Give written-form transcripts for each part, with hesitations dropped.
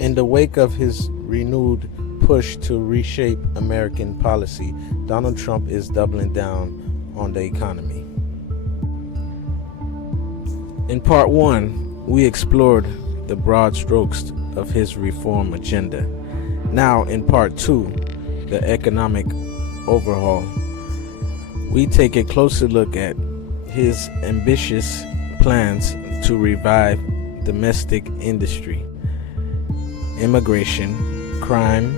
In the wake of his renewed push to reshape American policy, Donald Trump is doubling down on the economy. In part one, we explored the broad strokes of his reform agenda. Now, in part two, the economic overhaul, we take a closer look at his ambitious plans to revive domestic industry, immigration, crime,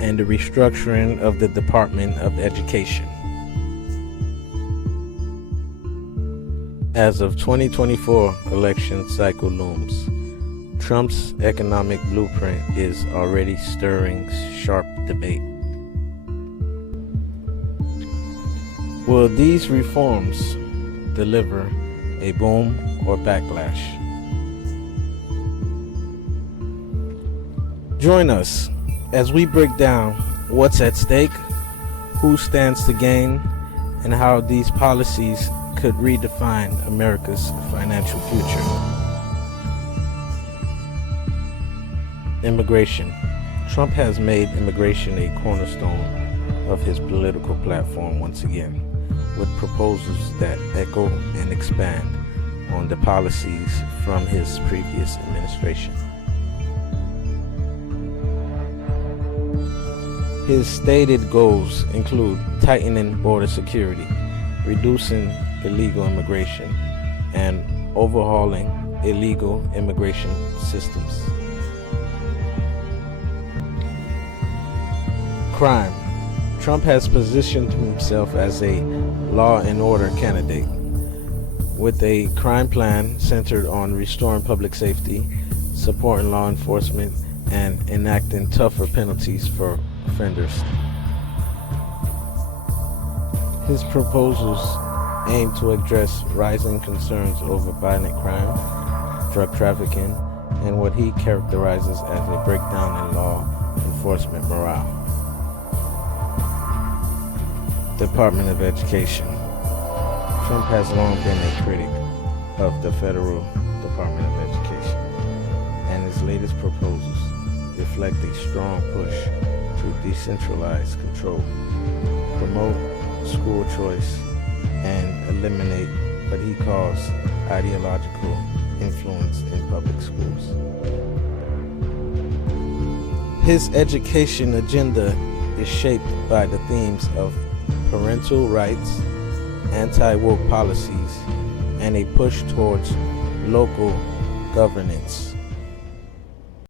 and the restructuring of the Department of Education. As of 2024 election cycle looms, Trump's economic blueprint is already stirring sharp debate. Will these reforms deliver a boom or backlash? Join us as we break down what's at stake, who stands to gain, and how these policies could redefine America's financial future. Immigration. Trump has made immigration a cornerstone of his political platform once again, with proposals that echo and expand on the policies from his previous administration. His stated goals include tightening border security, reducing illegal immigration, and overhauling illegal immigration systems. Crime. Trump has positioned himself as a law and order candidate, with a crime plan centered on restoring public safety, supporting law enforcement, and enacting tougher penalties for offenders. His proposals aim to address rising concerns over violent crime, drug trafficking, and what he characterizes as a breakdown in law enforcement morale. Department of Education. Trump has long been a critic of the federal Department of Education, and his latest proposals reflect a strong push to decentralize control, promote school choice, and eliminate what he calls ideological influence in public schools. His education agenda is shaped by the themes of parental rights, anti-woke policies, and a push towards local governance.